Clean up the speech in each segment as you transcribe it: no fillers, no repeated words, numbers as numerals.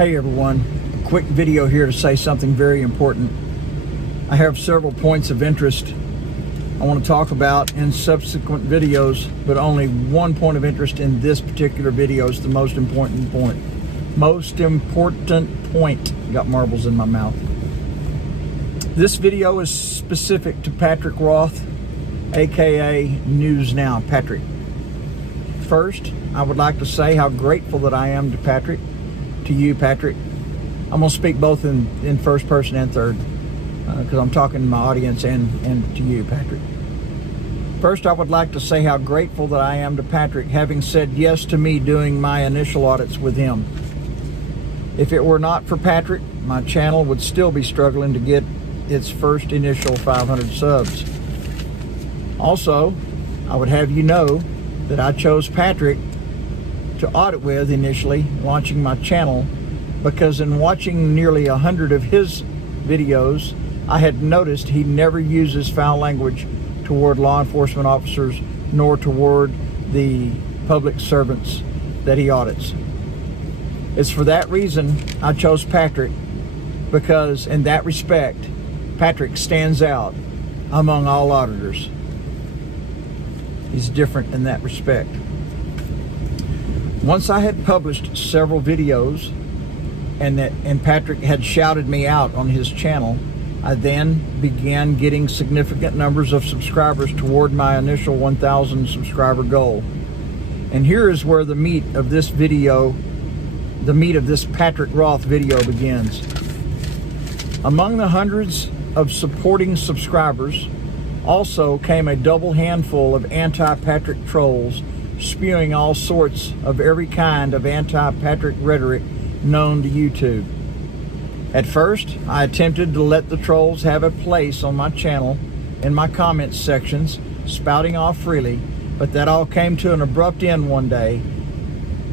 Hey everyone, quick video here to say something very important. I have several points of interest I want to talk about in subsequent videos, but only one point of interest in this particular video is the most important point. Most important point. Got marbles in my mouth. This video is specific to Patrick Roth, aka News Now Patrick. First, I would like to say how grateful that I am to Patrick. To you, Patrick. I'm going to speak both in first person and third because I'm talking to my audience and to you, Patrick. First, I would like to say how grateful that I am to Patrick having said yes to me doing my initial audits with him. If it were not for Patrick, my channel would still be struggling to get its first initial 500 subs. Also, I would have you know that I chose Patrick to audit with initially launching my channel because in watching nearly 100 of his videos, I had noticed he never uses foul language toward law enforcement officers nor toward the public servants that he audits. It's for that reason I chose Patrick, because in that respect, Patrick stands out among all auditors. He's different in that respect. Once I had published several videos and Patrick had shouted me out on his channel, I then began getting significant numbers of subscribers toward my initial 1,000 subscriber goal. And here is where the meat of this video, the meat of this Patrick Roth video begins. Among the hundreds of supporting subscribers also came a double handful of anti-Patrick trolls spewing all sorts of every kind of anti-Patrick rhetoric known to YouTube. At first, I attempted to let the trolls have a place on my channel in my comments sections, spouting off freely, but that all came to an abrupt end one day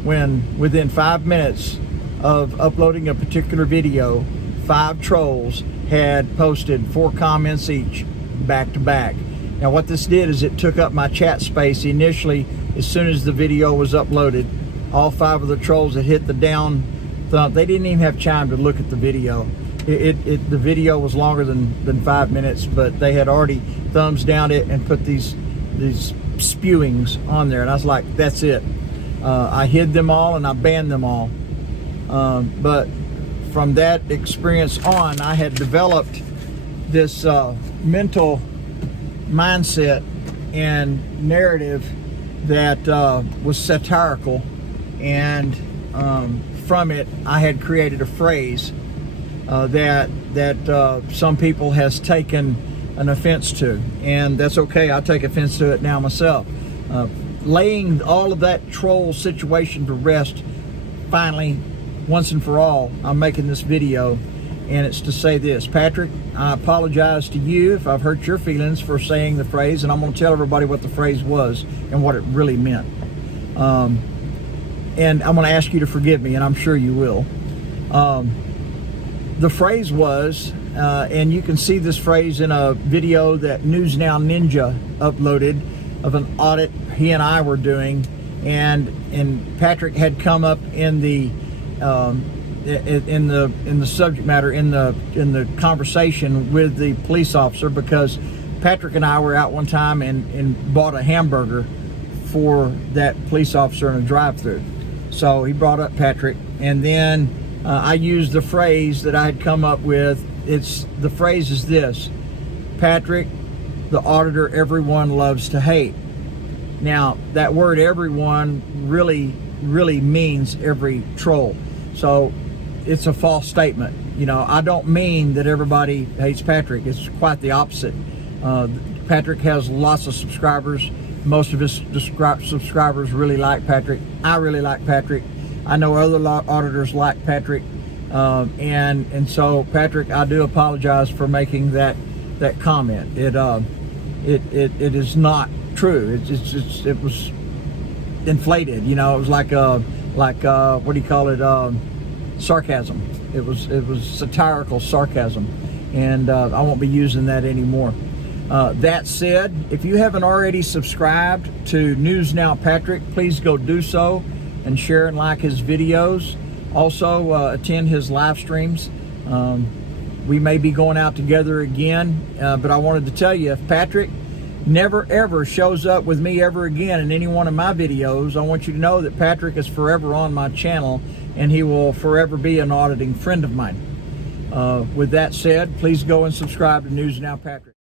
when, within 5 minutes of uploading a particular video, 5 trolls had posted 4 comments each, back to back. Now what this did is it took up my chat space initially. As soon as the video was uploaded, all 5 of the trolls had hit the down thumb. They didn't even have time to look at the video. The video was longer than 5 minutes, but they had already thumbs down it and put these spewings on there. And I was like, that's it. I hid them all and I banned them all. But from that experience on, I had developed this mental mindset and narrative that was satirical, and from it I had created a phrase that some people has taken an offense to, and that's okay. I take offense to it now myself. Laying all of that troll situation to rest, finally, once and for all, I'm making this video, and it's to say this. Patrick, I apologize to you if I've hurt your feelings for saying the phrase, and I'm going to tell everybody what the phrase was and what it really meant. And I'm going to ask you to forgive me, and I'm sure you will. The phrase was, and you can see this phrase in a video that News Now Ninja uploaded of an audit he and I were doing, and Patrick had come up in the subject matter in the conversation with the police officer, because Patrick and I were out one time and bought a hamburger for that police officer in a drive-thru. So he brought up Patrick, and then I used the phrase that I had come up with. The phrase is this: Patrick, the auditor everyone loves to hate. Now that word everyone really means every troll. So it's a false statement. You know, I don't mean that everybody hates Patrick. It's quite the opposite. Patrick has lots of subscribers. Most of his subscribers really like Patrick. I really like Patrick. I know other auditors like Patrick. And so, Patrick, I do apologize for making that comment. It is not true. It was inflated. You know, it was like what do you call it? Sarcasm. It was satirical sarcasm, and I won't be using that anymore. That said, if you haven't already subscribed to News Now Patrick, please go do so and share and like his videos. Also, attend his live streams. We may be going out together again, but I wanted to tell you, if Patrick never ever shows up with me ever again in any one of my videos, I want you to know that Patrick is forever on my channel, and he will forever be an auditing friend of mine. With that said, please go and subscribe to News Now Patrick.